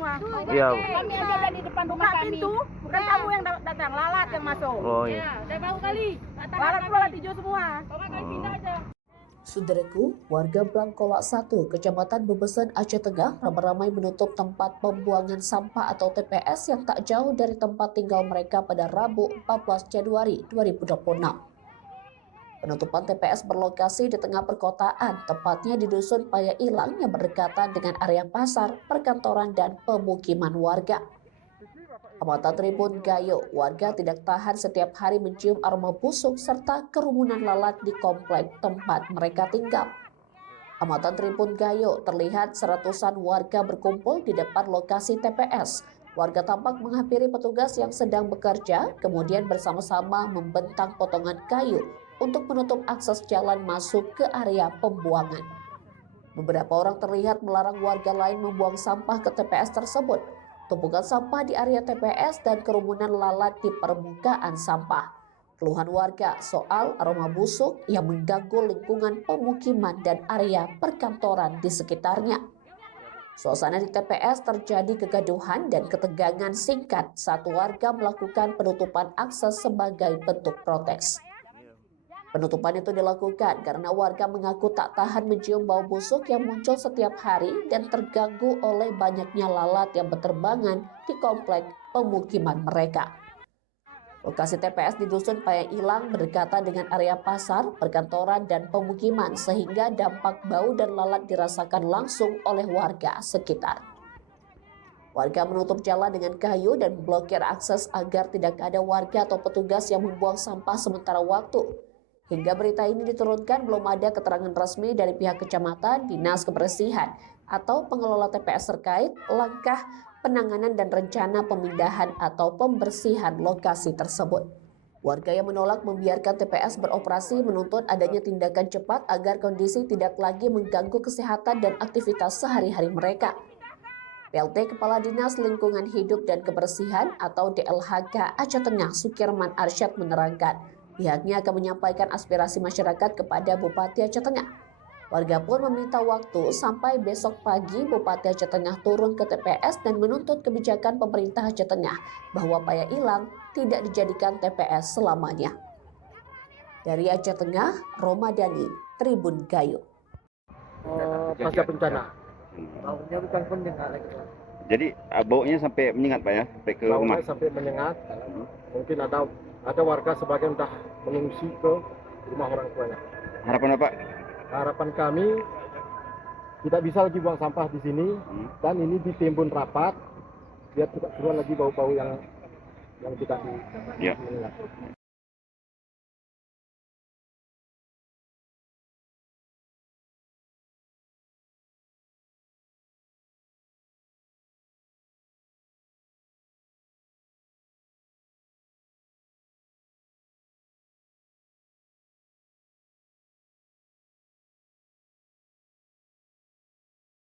semua. Iya. Kami ada di depan rumah kami. Pintu, bukan kamu yang datang, lalat yang masuk. Oh iya. Udah bau kali. Lalat lalat hijau semua. Kami pindah aja. Saudaraku, warga Blangkolak 1, Kecamatan Bebesen, Aceh Tengah ramai-ramai menutup tempat pembuangan sampah atau TPS yang tak jauh dari tempat tinggal mereka pada Rabu 14 Januari 2026. Penutupan TPS berlokasi di tengah perkotaan, tepatnya di Dusun Paya Ilang yang berdekatan dengan area pasar, perkantoran, dan pemukiman warga. Amatan Tribun Gayo, warga tidak tahan setiap hari mencium aroma busuk serta kerumunan lalat di komplek tempat mereka tinggal. Amatan Tribun Gayo terlihat seratusan warga berkumpul di depan lokasi TPS. Warga tampak menghampiri petugas yang sedang bekerja, kemudian bersama-sama membentang potongan kayu untuk menutup akses jalan masuk ke area pembuangan. Beberapa orang terlihat melarang warga lain membuang sampah ke TPS tersebut. Tumpukan sampah di area TPS dan kerumunan lalat di permukaan sampah. Keluhan warga soal aroma busuk yang mengganggu lingkungan pemukiman dan area perkantoran di sekitarnya. Suasana di TPS terjadi kegaduhan dan ketegangan singkat saat warga melakukan penutupan akses sebagai bentuk protes. Penutupan itu dilakukan karena warga mengaku tak tahan mencium bau busuk yang muncul setiap hari dan terganggu oleh banyaknya lalat yang berterbangan di komplek pemukiman mereka. Lokasi TPS di Dusun Paya Ilang berdekatan dengan area pasar, perkantoran, dan pemukiman sehingga dampak bau dan lalat dirasakan langsung oleh warga sekitar. Warga menutup jalan dengan kayu dan memblokir akses agar tidak ada warga atau petugas yang membuang sampah sementara waktu. Hingga berita ini diturunkan belum ada keterangan resmi dari pihak kecamatan, dinas kebersihan, atau pengelola TPS terkait langkah penanganan dan rencana pemindahan atau pembersihan lokasi tersebut. Warga yang menolak membiarkan TPS beroperasi menuntut adanya tindakan cepat agar kondisi tidak lagi mengganggu kesehatan dan aktivitas sehari-hari mereka. PLT Kepala Dinas Lingkungan Hidup dan Kebersihan atau DLHK Aceh Tengah Sukirman Arsyad menerangkan, pihaknya akan menyampaikan aspirasi masyarakat kepada Bupati Aceh Tengah. Warga pun meminta waktu sampai besok pagi Bupati Aceh Tengah turun ke TPS dan menuntut kebijakan pemerintah Aceh Tengah bahwa Paya Ilang tidak dijadikan TPS selamanya. Dari Aceh Tengah, Romadani, Tribun Gayo. Pasca bencana. Baunya bukan menyengat lagi. Jadi baunya sampai menyengat Pak ya, sampai ke rumah. Baunya sampai menyengat. Mungkin ada warga sebagian dah mengungsi ke rumah orang tuanya. Harapan apa? Harapan kami tidak bisa lagi buang sampah di sini dan ini ditimbun rapat biar tidak keluar lagi bau-bau yang tidak menyengat.